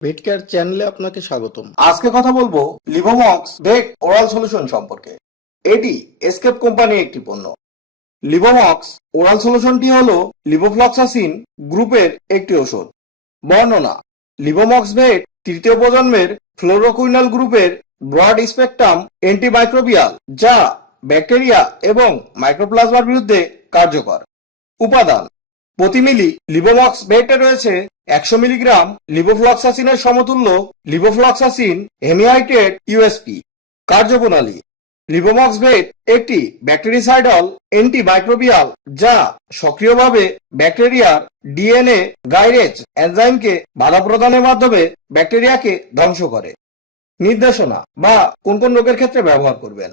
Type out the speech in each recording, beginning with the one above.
ভেটকেয়ার চ্যানেলে আপনাকে স্বাগতম। আজকে কথা বলব লিভোমক্স ভেট ওরাল সলিউশন সম্পর্কে। এটি এসকেপ কোম্পানির একটি পণ্য। লিভোমক্স ওরাল সলিউশনটি হলো লিভোফ্লক্সাসিন গ্রুপের একটি ওষুধ বর্ণনা লিভোমক্স ভেট তৃতীয় প্রজন্মের ফ্লোরোকুইনাল গ্রুপের ব্রড স্পেকট্রাম অ্যান্টিমাইক্রোবিয়াল যা ব্যাকটেরিয়া এবং মাইক্রোপ্লাজমার বিরুদ্ধে কার্যকর। উপাদান, প্রতি মিলি লিভোমক্স ভেটে রয়েছে একশো মিলিগ্রাম লিবোফ্লক্সাসিনের সমতুল্য লিবোফ্লক্সাসিন হেমিয়াইটেড ইউএসপি কার্যপ্রণালী লিভোমক্স ভেট একটি ব্যাকটেরিসাইডাল অ্যান্টিমাইক্রোবিয়াল যা সক্রিয়ভাবে ব্যাকটেরিয়ার ডিএনএ গাইরেজ এনজাইমকে বাধা প্রদানের মাধ্যমে ব্যাকটেরিয়াকে ধ্বংস করে। নির্দেশনা বা কোন কোন রোগের ক্ষেত্রে ব্যবহার করবেন।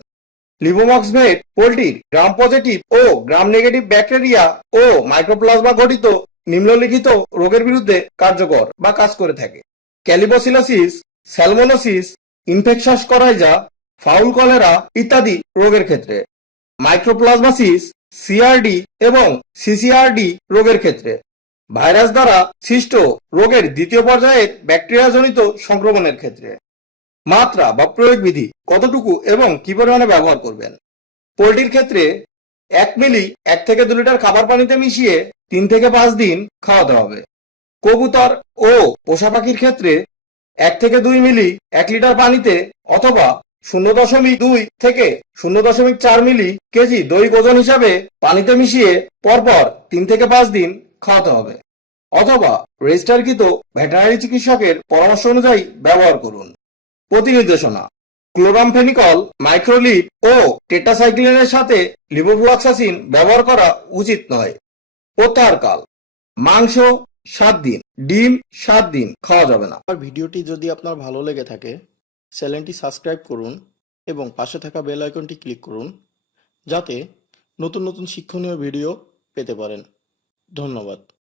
লিভোমক্স ভেট পোলট্রির গ্রাম পজিটিভ ও গ্রাম নেগেটিভ ব্যাকটেরিয়া ও মাইক্রোপ্লাজমা ঘটিত নিম্নলিখিত রোগের বিরুদ্ধে কার্যকর বা কাজ করে থাকে। Colibacillosis, salmonellosis, infectious coryza fowl cholera ইত্যাদি রোগের ক্ষেত্রে। মাইক্রোপ্লাজমাসিস, সিআরডি এবং সিসিআরডি রোগের ক্ষেত্রে। ভাইরাস দ্বারা সৃষ্ট রোগের দ্বিতীয় পর্যায়ের ব্যাকটেরিয়াজনিত সংক্রমণের ক্ষেত্রে। মাত্রা বা প্রয়োগ বিধি কতটুকু এবং কি পরিমাণে ব্যবহার করবেন? পোলট্রির ক্ষেত্রে এক মিলি এক থেকে দু লিটার খাবার পানিতে মিশিয়ে তিন থেকে পাঁচ দিন খাওয়াতে হবে। কবুতর ও পোষা পাখির ক্ষেত্রে এক থেকে দুই মিলি এক লিটার পানিতে অথবা শূন্য দশমিক দুই থেকে শূন্য দশমিক চার মিলি কেজি দই ওজন হিসাবে পানিতে মিশিয়ে পরপর তিন থেকে পাঁচ দিন খাওয়াতে হবে। অথবা রেজিস্টারকৃত ভেটেরিনারি চিকিৎসকের পরামর্শ অনুযায়ী ব্যবহার করুন। প্রতি নির্দেশনা ক্লোরামফেনিকল মাইক্রোলিড ও টেটাসাইক্লিনের সাথে লিভোফ্লক্সাসিন ব্যবহার করা উচিত নয়। প্রত্যাহারকাল মাংস, সাত দিন। ডিম, সাত দিন। খাওয়া যাবে না। আর ভিডিওটি যদি আপনার ভালো লেগে থাকে, চ্যানেলটি সাবস্ক্রাইব করুন এবং পাশে থাকা বেল আইকনটি ক্লিক করুন, যাতে নতুন নতুন শিক্ষণীয় ভিডিও পেতে পারেন। ধন্যবাদ।